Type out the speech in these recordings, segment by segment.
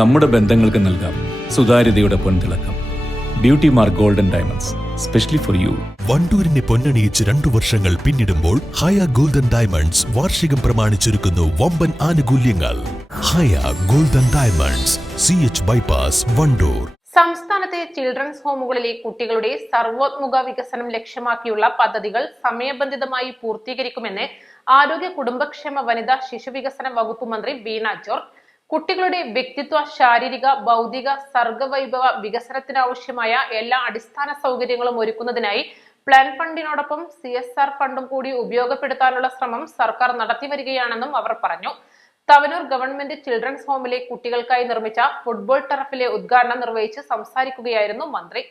നമ്മുടെ ബന്ധങ്ങൾക്ക് നൽകാം സുതാര്യതയുടെ പൊൻതിളക്കം. Beauty Mark Golden Diamonds, specially for you. വണ്ടൂരിനെ പൊന്നണിയിച്ച് 2 വർഷങ്ങൾ പിന്നിടുമ്പോൾ ഹയ ഗോൾഡൻ ഡയമണ്ട്സ് വാർഷികം പ്രമാണിച്ചൊരുക്കുന്നു വമ്പൻ ആനുകൂല്യങ്ങൾ. Haya Golden Diamonds, CH bypass, Wandoor. സംസ്ഥാനത്തെ ചിൽഡ്രൻസ് ഹോമുകളിലെ കുട്ടികളുടെ സർവോത്മുഖ വികസനം ലക്ഷ്യമാക്കിയുള്ള പദ്ധതികൾ സമയബന്ധിതമായി പൂർത്തീകരിക്കുമെന്ന് ആരോഗ്യ കുടുംബക്ഷേമ വനിതാ ശിശുവികസന വകുപ്പ് മന്ത്രി വീണ ജോർജ്. കുട്ടികളുടെ വ്യക്തിത്വ, ശാരീരിക, ബൗദ്ധിക, സർഗവൈഭവ വികസനത്തിനാവശ്യമായ എല്ലാ അടിസ്ഥാന സൗകര്യങ്ങളും ഒരുക്കുന്നതിനായി പ്ലാൻ ഫണ്ടിനോടൊപ്പം CSR ഫണ്ടും കൂടി ഉപയോഗപ്പെടുത്താനുള്ള ശ്രമം സർക്കാർ നടത്തിവരികയാണെന്നും അവർ പറഞ്ഞു. തവനൂർ ഗവൺമെന്റ് ചിൽഡ്രൻസ് ഹോമിലെ കുട്ടികൾക്കായി നിർമ്മിച്ച ഫുട്ബോൾ ടർഫിലെ ഉദ്ഘാടനം നിർവഹിച്ച് സംസാരിക്കുകയായിരുന്നു മന്ത്രി.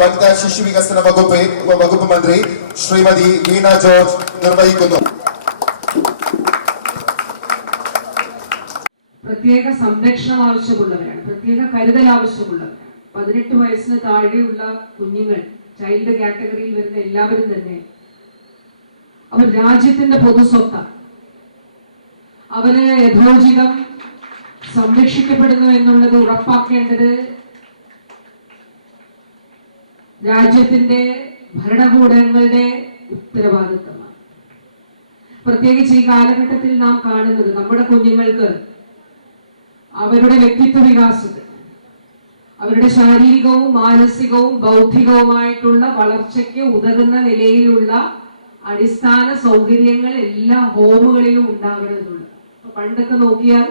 വനിതാ ശിശു വികസന വകുപ്പ് മന്ത്രി ശ്രീമതി വീണ ജോർജ് നിർവഹിക്കുന്നു. പ്രത്യേക സംരക്ഷണം ആവശ്യമുള്ളവരാണ്, പ്രത്യേക കരുതൽ ആവശ്യമുള്ളവരാണ്. 18 വയസ്സിന് താഴെയുള്ള കുഞ്ഞുങ്ങൾ, ചൈൽഡ് കാറ്റഗറിയിൽ വരുന്ന എല്ലാവരും തന്നെ അവർ രാജ്യത്തിന്റെ പൊതുസ്വത്താണ്. അവര് യഥോചിതം സംരക്ഷിക്കപ്പെടുന്നു എന്നുള്ളത് ഉറപ്പാക്കേണ്ടത് രാജ്യത്തിന്റെ ഭരണകൂടങ്ങളുടെ ഉത്തരവാദിത്തമാണ്. പ്രത്യേകിച്ച് ഈ കാലഘട്ടത്തിൽ നാം കാണുന്നത് നമ്മുടെ കുഞ്ഞുങ്ങൾക്ക് അവരുടെ വ്യക്തിത്വ വികാസത്തിൽ, അവരുടെ ശാരീരികവും മാനസികവും ബൗദ്ധികവുമായിട്ടുള്ള വളർച്ചയ്ക്ക് ഉതകുന്ന നിലയിലുള്ള അടിസ്ഥാന സൗകര്യങ്ങൾ എല്ലാ ഹോമുകളിലും ഉണ്ടാകണമെന്നുള്ളത്. പണ്ടൊക്കെ നോക്കിയാൽ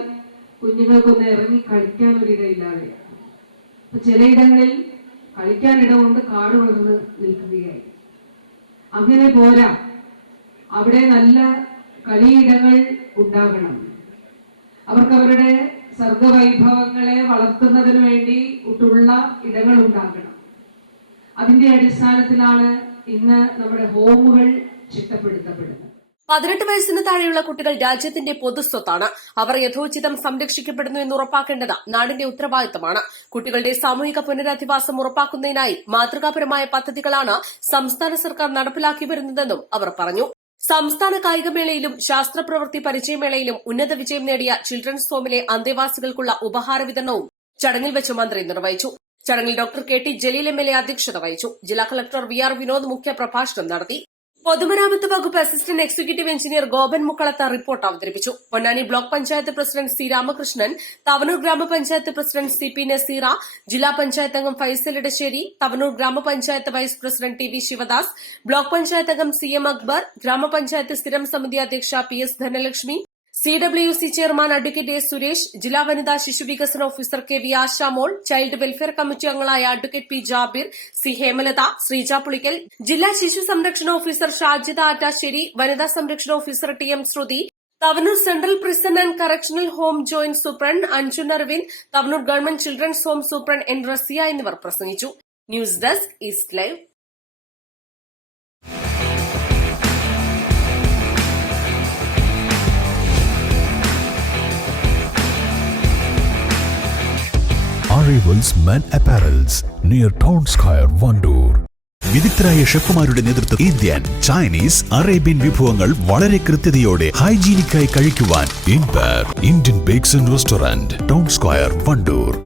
കുഞ്ഞുങ്ങൾക്കൊന്ന് ഇറങ്ങി കളിക്കാൻ ഒരിടയില്ലാതെ, ചിലയിടങ്ങളിൽ കളിക്കാൻ ഇടമുണ്ട്, കാട് വളർന്ന് നിൽക്കുകയായി. അങ്ങനെ പോരാ, അവിടെ നല്ല കളിയിടങ്ങൾ ഉണ്ടാകണം. അവർക്ക് അവരുടെ സർഗവൈഭവങ്ങളെ വളർത്തുന്നതിന് വേണ്ടി ഉള്ള ഇടങ്ങൾ ഉണ്ടാകണം. അതിന്റെ അടിസ്ഥാനത്തിലാണ് ഇന്ന് നമ്മുടെ ഹോമുകൾ ചിട്ടപ്പെടുത്തപ്പെടുന്നത്. 18 വയസ്സിന് താഴെയുള്ള കുട്ടികൾ രാജ്യത്തിന്റെ പൊതുസ്വത്താണ്. അവർ യഥോചിതം സംരക്ഷിക്കപ്പെടുന്നു എന്ന് ഉറപ്പാക്കേണ്ടത് നാടിന്റെ ഉത്തരവാദിത്തമാണ്. കുട്ടികളുടെ സാമൂഹിക പുനരധിവാസം ഉറപ്പാക്കുന്നതിനായി മാതൃകാപരമായ പദ്ധതികളാണ് സംസ്ഥാന സർക്കാർ നടപ്പിലാക്കി വരുന്നതെന്നും അവർ പറഞ്ഞു. സംസ്ഥാന കായികമേളയിലും ശാസ്ത്രപ്രവൃത്തി പരിചയമേളയിലും ഉന്നത വിജയം നേടിയ ചിൽഡ്രൻസ് ഹോമിലെ അന്തേവാസികൾക്കുള്ള ഉപഹാര വിതരണവും ചടങ്ങിൽ വെച്ച് മന്ത്രി നിർവഹിച്ചു. ചടങ്ങിൽ ഡോക്ടർ KT ജലീൽ MLA അധ്യക്ഷത വഹിച്ചു. ജില്ലാ കളക്ടർ VR വിനോദ് മുഖ്യ പ്രഭാഷണം നടത്തി. പൊതുമരാമത്ത് വകുപ്പ് assistant executive engineer Gopan Mukkalath report അവതരിപ്പിച്ചു. Ponnani block panchayat president C Ramakrishnan, Thavanur grama panchayat president CP Naseera, ജില്ലാ പഞ്ചായത്ത് അംഗം Faisal Edassery, Thavanur grama panchayat vice president TV Sivadas, block panchayat അംഗം CM അക്ബർ, ഗ്രാമപഞ്ചായത്ത് സ്ഥിരം സമിതി അധ്യക്ഷ PS Dhanalakshmi, CWC chairman advocate A Suresh, ജില്ലാ വനിതാ ശിശു വികസന officer KV Ashamol, child welfare committee അംഗങ്ങളായ advocate P Jabir, C Hemalatha, Sreeja Pulikkal, ജില്ലാ ശിശു സംരക്ഷണ ഓഫീസർ ഷാജിദ ആറ്റാശ്ശേരി, വനിതാ സംരക്ഷണ officer TM Sruthi, Thavanur central prison and correctional home joint superintendent Anju Narvin, Thavanur government children's home superintendent N Raziya എന്നിവർ പ്രസംഗിച്ചു. News desk east live. Arrivals Men Apparels near Town Square, Wandoor. വിദഗ്ധരായ ഷെഫുമാരുടെ നേതൃത്വം ഇന്ത്യൻ, ചൈനീസ്, അറേബ്യൻ വിഭവങ്ങൾ വളരെ കൃത്യതയോടെ ഹൈജീനിക്കായി കഴിക്കുവാൻ Indian bakes and restaurant, town square, Wandoor.